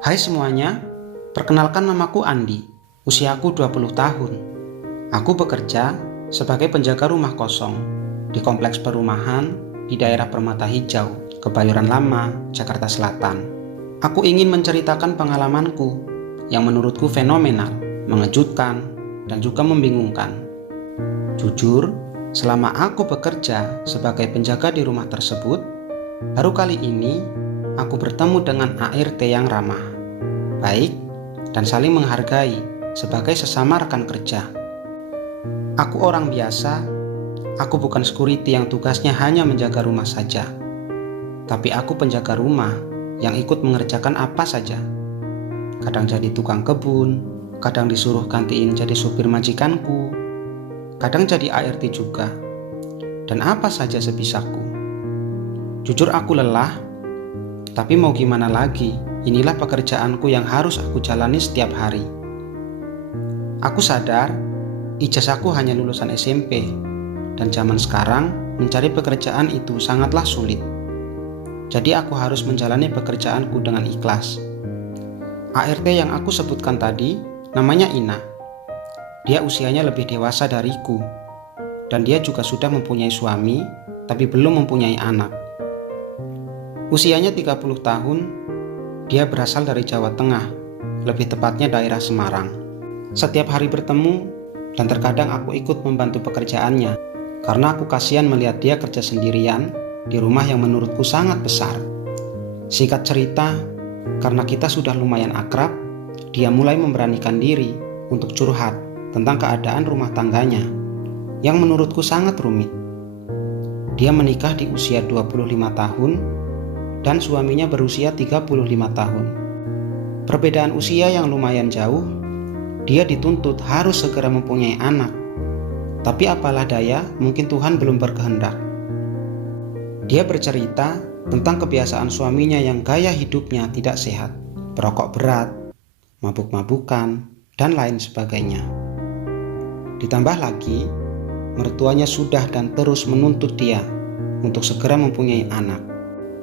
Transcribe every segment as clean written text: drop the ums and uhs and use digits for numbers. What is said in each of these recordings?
Hai semuanya, perkenalkan namaku Andi, usiaku 20 tahun. Aku bekerja sebagai penjaga rumah kosong di kompleks perumahan di daerah Permata Hijau, Kebayoran Lama, Jakarta Selatan. Aku ingin menceritakan pengalamanku yang menurutku fenomenal, mengejutkan, dan juga membingungkan. Jujur, selama aku bekerja sebagai penjaga di rumah tersebut, baru kali ini aku bertemu dengan ART yang ramah, baik, dan saling menghargai sebagai sesama rekan kerja. Aku orang biasa, aku bukan security yang tugasnya hanya menjaga rumah saja. Tapi aku penjaga rumah yang ikut mengerjakan apa saja. Kadang jadi tukang kebun, kadang disuruh gantiin jadi supir majikanku, kadang jadi ART juga, dan apa saja sebisaku. Jujur aku lelah, tapi mau gimana lagi, inilah pekerjaanku yang harus aku jalani setiap hari. Aku sadar, ijazahku hanya lulusan SMP, dan zaman sekarang mencari pekerjaan itu sangatlah sulit. Jadi aku harus menjalani pekerjaanku dengan ikhlas. ART yang aku sebutkan tadi, namanya Ina. Dia usianya lebih dewasa dariku, dan dia juga sudah mempunyai suami, tapi belum mempunyai anak. Usianya 30 tahun, dia berasal dari Jawa Tengah, lebih tepatnya daerah Semarang. Setiap hari bertemu, dan terkadang aku ikut membantu pekerjaannya, karena aku kasihan melihat dia kerja sendirian di rumah yang menurutku sangat besar. Singkat cerita, karena kita sudah lumayan akrab, dia mulai memberanikan diri untuk curhat tentang keadaan rumah tangganya, yang menurutku sangat rumit. Dia menikah di usia 25 tahun, dan suaminya berusia 35 tahun. Perbedaan usia yang lumayan jauh, dia dituntut harus segera mempunyai anak. Tapi apalah daya, mungkin Tuhan belum berkehendak. Dia bercerita tentang kebiasaan suaminya yang gaya hidupnya tidak sehat, perokok berat, mabuk-mabukan, dan lain sebagainya. Ditambah lagi, mertuanya sudah dan terus menuntut dia untuk segera mempunyai anak.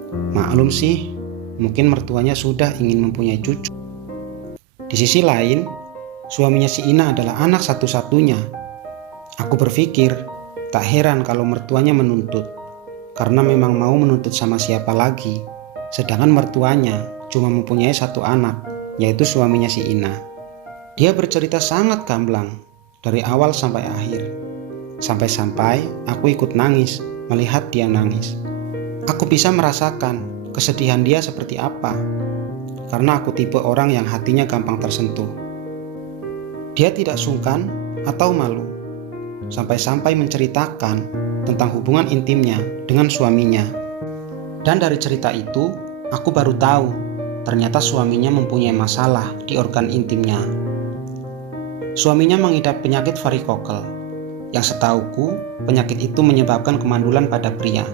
Maklum sih, mungkin mertuanya sudah ingin mempunyai cucu. Di sisi lain, suaminya si Ina adalah anak satu-satunya. Aku berpikir, tak heran kalau mertuanya menuntut, karena memang mau menuntut sama siapa lagi, sedangkan mertuanya cuma mempunyai satu anak, yaitu suaminya si Ina. Dia bercerita sangat gamblang, dari awal sampai akhir. Sampai-sampai aku ikut nangis melihat dia nangis. Aku bisa merasakan kesedihan dia seperti apa, karena aku tipe orang yang hatinya gampang tersentuh. Dia tidak sungkan atau malu, sampai-sampai menceritakan tentang hubungan intimnya dengan suaminya. Dan dari cerita itu, aku baru tahu ternyata suaminya mempunyai masalah di organ intimnya. Suaminya mengidap penyakit varikokel, yang setauku penyakit itu menyebabkan kemandulan pada pria.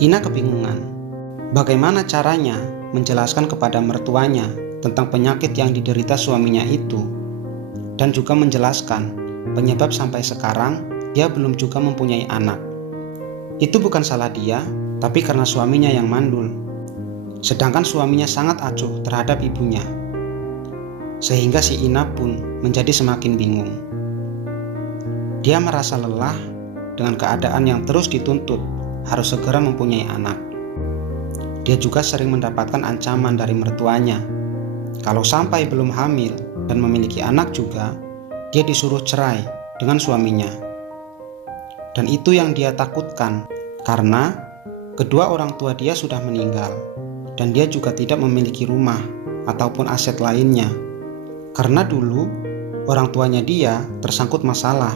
Ina kebingungan, bagaimana caranya menjelaskan kepada mertuanya tentang penyakit yang diderita suaminya itu, dan juga menjelaskan penyebab sampai sekarang dia belum juga mempunyai anak. Itu bukan salah dia, tapi karena suaminya yang mandul, sedangkan suaminya sangat acuh terhadap ibunya, sehingga si Ina pun menjadi semakin bingung. Dia merasa lelah dengan keadaan yang terus dituntut harus segera mempunyai anak. Dia juga sering mendapatkan ancaman dari mertuanya. Kalau sampai belum hamil dan memiliki anak juga, dia disuruh cerai dengan suaminya. Dan itu yang dia takutkan, karena kedua orang tua dia sudah meninggal, dan dia juga tidak memiliki rumah ataupun aset lainnya. Karena dulu orang tuanya dia tersangkut masalah,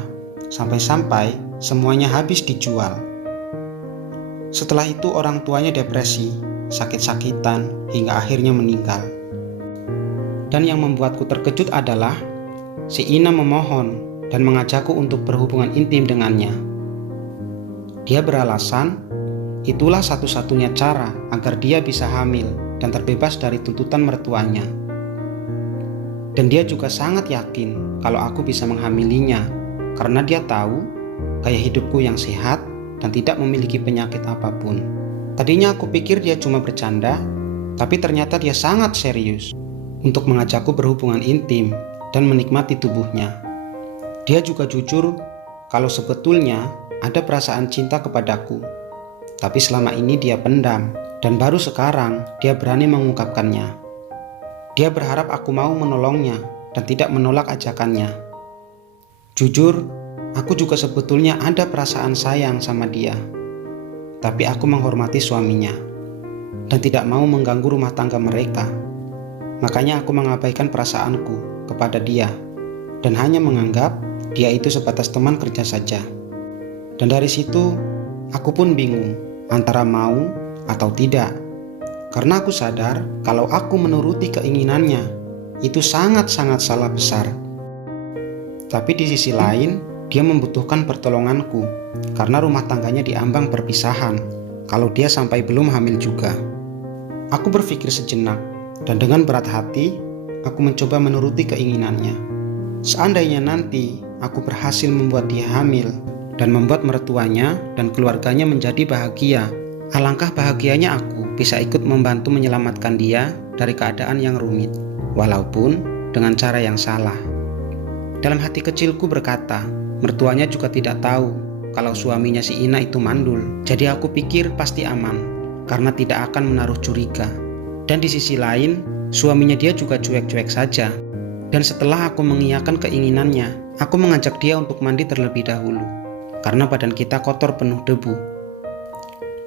sampai-sampai semuanya habis dijual. Setelah itu orang tuanya depresi, sakit-sakitan, hingga akhirnya meninggal. Dan yang membuatku terkejut adalah si Ina memohon dan mengajakku untuk berhubungan intim dengannya. Dia beralasan, itulah satu-satunya cara agar dia bisa hamil dan terbebas dari tuntutan mertuanya. Dan dia juga sangat yakin kalau aku bisa menghamilinya, karena dia tahu gaya hidupku yang sehat dan tidak memiliki penyakit apapun. Tadinya aku pikir dia cuma bercanda, Tapi ternyata dia sangat serius untuk mengajakku berhubungan intim dan menikmati tubuhnya. Dia juga jujur kalau sebetulnya ada perasaan cinta kepadaku. Tapi selama ini dia pendam dan baru sekarang dia berani mengungkapkannya. Dia berharap aku mau menolongnya dan tidak menolak ajakannya. Jujur, aku juga sebetulnya ada perasaan sayang sama dia. Tapi aku menghormati suaminya dan tidak mau mengganggu rumah tangga mereka. Makanya aku mengabaikan perasaanku kepada dia dan hanya menganggap dia itu sebatas teman kerja saja. Dan dari situ aku pun bingung antara mau atau tidak. Karena aku sadar kalau aku menuruti keinginannya itu sangat-sangat salah besar. Tapi di sisi lain dia membutuhkan pertolonganku karena rumah tangganya diambang perpisahan kalau dia sampai belum hamil juga. Aku berpikir sejenak dan dengan berat hati aku mencoba menuruti keinginannya. Seandainya nanti aku berhasil membuat dia hamil dan membuat mertuanya dan keluarganya menjadi bahagia, alangkah bahagianya aku bisa ikut membantu menyelamatkan dia dari keadaan yang rumit, walaupun dengan cara yang salah. Dalam hati kecilku berkata, mertuanya juga tidak tahu kalau suaminya si Ina itu mandul. Jadi aku pikir pasti aman karena tidak akan menaruh curiga. Dan di sisi lain, suaminya dia juga cuek-cuek saja. Dan setelah aku mengiyakan keinginannya, aku mengajak dia untuk mandi terlebih dahulu karena badan kita kotor penuh debu.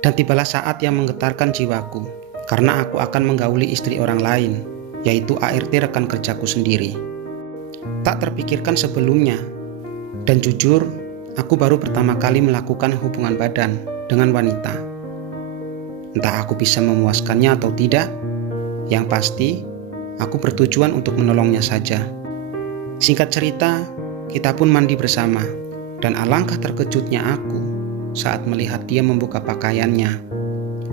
Dan tibalah saat yang menggetarkan jiwaku karena aku akan menggauli istri orang lain, yaitu ART rekan kerjaku sendiri. Tak terpikirkan sebelumnya. Dan jujur, aku baru pertama kali melakukan hubungan badan dengan wanita. Entah aku bisa memuaskannya atau tidak, yang pasti aku bertujuan untuk menolongnya saja. Singkat cerita, kita pun mandi bersama, dan alangkah terkejutnya aku saat melihat dia membuka pakaiannya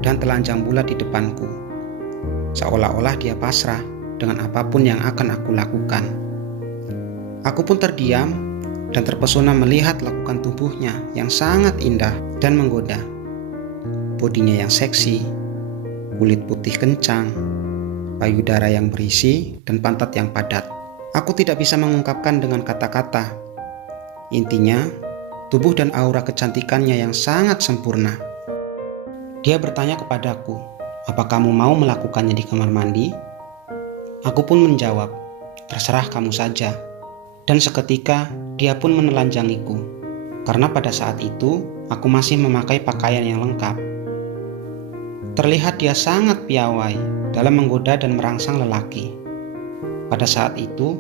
dan telanjang bulat di depanku. Seolah-olah dia pasrah dengan apapun yang akan aku lakukan. Aku pun terdiam dan terpesona melihat lakukan tubuhnya yang sangat indah dan menggoda. Bodinya yang seksi, kulit putih kencang, payudara yang berisi, dan pantat yang padat. Aku tidak bisa mengungkapkan dengan kata-kata. Intinya, tubuh dan aura kecantikannya yang sangat sempurna. Dia bertanya kepadaku, "Apa kamu mau melakukannya di kamar mandi?" Aku pun menjawab, "Terserah kamu saja." Dan seketika dia pun menelanjangiku, karena pada saat itu aku masih memakai pakaian yang lengkap. Terlihat dia sangat piawai dalam menggoda dan merangsang lelaki. Pada saat itu,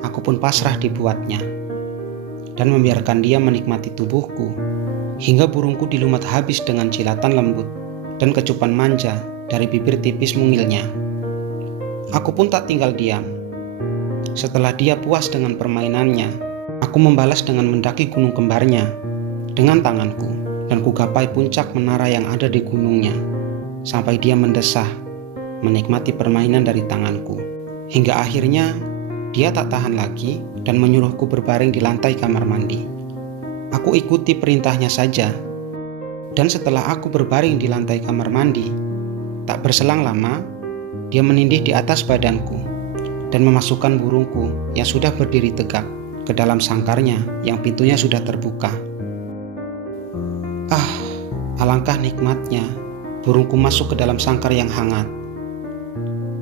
aku pun pasrah dibuatnya dan membiarkan dia menikmati tubuhku hingga burungku dilumat habis dengan jilatan lembut dan kecupan manja dari bibir tipis mungilnya. Aku pun tak tinggal diam. Setelah dia puas dengan permainannya, aku membalas dengan mendaki gunung kembarnya dengan tanganku dan kugapai puncak menara yang ada di gunungnya sampai dia mendesah menikmati permainan dari tanganku. Hingga akhirnya dia tak tahan lagi dan menyuruhku berbaring di lantai kamar mandi. Aku ikuti perintahnya saja. Dan setelah aku berbaring di lantai kamar mandi, tak berselang lama dia menindih di atas badanku dan memasukkan burungku yang sudah berdiri tegak ke dalam sangkarnya yang pintunya sudah terbuka. Alangkah nikmatnya burungku masuk ke dalam sangkar yang hangat.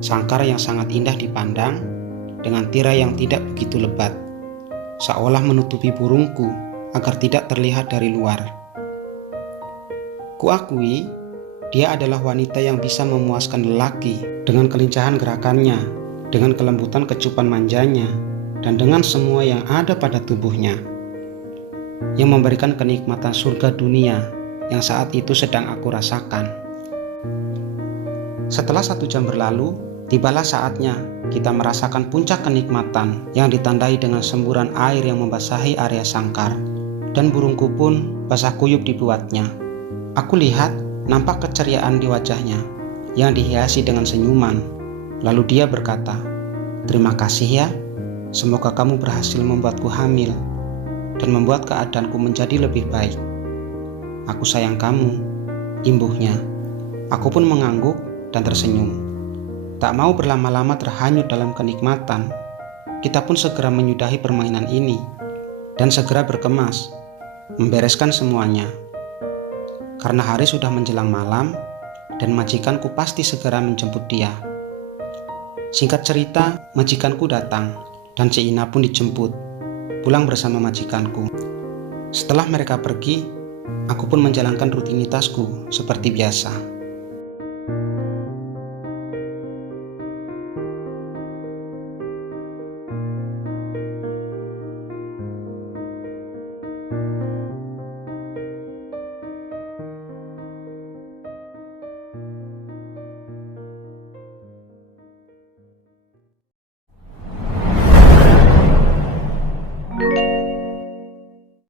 Sangkar yang sangat indah dipandang dengan tirai yang tidak begitu lebat, seolah menutupi burungku agar tidak terlihat dari luar. Kuakui, dia adalah wanita yang bisa memuaskan lelaki dengan kelincahan gerakannya, dengan kelembutan kecupan manjanya, dan dengan semua yang ada pada tubuhnya, yang memberikan kenikmatan surga dunia yang saat itu sedang aku rasakan. Setelah 1 jam berlalu, tibalah saatnya kita merasakan puncak kenikmatan yang ditandai dengan semburan air yang membasahi area sangkar, dan burungku pun basah kuyup dibuatnya. Aku lihat nampak keceriaan di wajahnya yang dihiasi dengan senyuman. Lalu dia berkata, "Terima kasih ya, semoga kamu berhasil membuatku hamil dan membuat keadaanku menjadi lebih baik. Aku sayang kamu," imbuhnya. Aku pun mengangguk dan tersenyum. Tak mau berlama-lama terhanyut dalam kenikmatan, kita pun segera menyudahi permainan ini dan segera berkemas, membereskan semuanya. Karena hari sudah menjelang malam dan majikanku pasti segera menjemput dia. Singkat cerita, majikanku datang dan si Ina pun dijemput pulang bersama majikanku. Setelah mereka pergi, aku pun menjalankan rutinitasku seperti biasa.